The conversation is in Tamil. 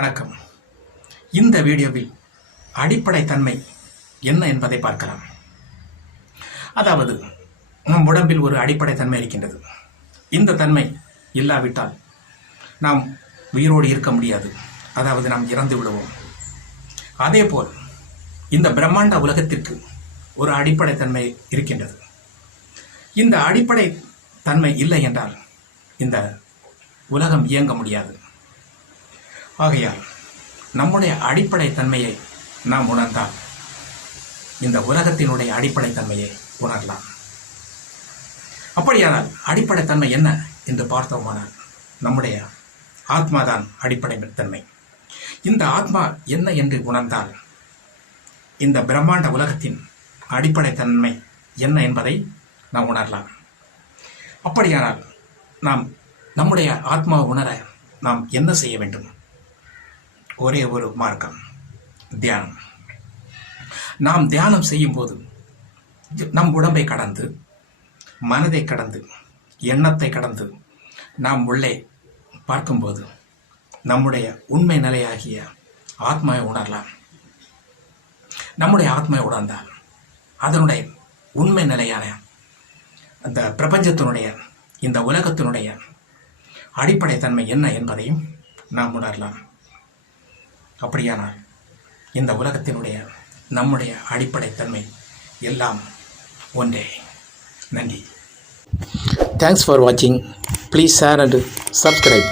வணக்கம். இந்த வீடியோவில் அடிப்படை தன்மை என்ன என்பதை பார்க்கலாம். அதாவது நம் உடம்பில் ஒரு அடிப்படை தன்மை இருக்கின்றது. இந்த தன்மை இல்லாவிட்டால் நாம் உயிரோடு இருக்க முடியாது. அதாவது நாம் இறந்து விடுவோம். அதேபோல் இந்த பிரம்மாண்ட உலகத்திற்கு ஒரு அடிப்படை தன்மை இருக்கின்றது. இந்த அடிப்படை தன்மை இல்லை என்றால் இந்த உலகம் இயங்க முடியாது. ஆகையால் நம்முடைய அடிப்படை தன்மையை நாம் உணர்ந்தால் இந்த உலகத்தினுடைய அடிப்படை தன்மையை உணரலாம். அப்படியானால் அடிப்படை தன்மை என்ன என்று பார்த்தோமானால் நம்முடைய ஆத்மாதான் அடிப்படை தன்மை இந்த ஆத்மா என்ன என்று உணர்ந்தால் இந்த பிரம்மாண்ட உலகத்தின் அடிப்படை தன்மை என்ன என்பதை நாம் உணரலாம். அப்படியானால் நாம் நம்முடைய ஆத்மாவை உணர நாம் என்ன செய்ய வேண்டும்? ஒரே ஒரு மார்க்கம். தியானம். நாம் தியானம் செய்யும்போது நம் உடம்பை கடந்து மனதை கடந்து எண்ணத்தை கடந்து நாம் உள்ளே பார்க்கும்போது நம்முடைய உண்மை நிலையாகிய ஆத்மாவை உணரலாம். நம்முடைய ஆத்மாவை உணர்ந்தால் அதனுடைய உண்மை நிலையான அந்த பிரபஞ்சத்தினுடைய இந்த உலகத்தினுடைய அடிப்படை தன்மை என்ன என்பதையும் நாம் உணரலாம். அப்படியானால் இந்த உலகத்தினுடைய நம்முடைய அடிப்படை தன்மை எல்லாம் ஒன்றே. நன்றி. தேங்க்ஸ் ஃபார் வாட்சிங் ப்ளீஸ் ஷேர் அண்டு சப்ஸ்கிரைப்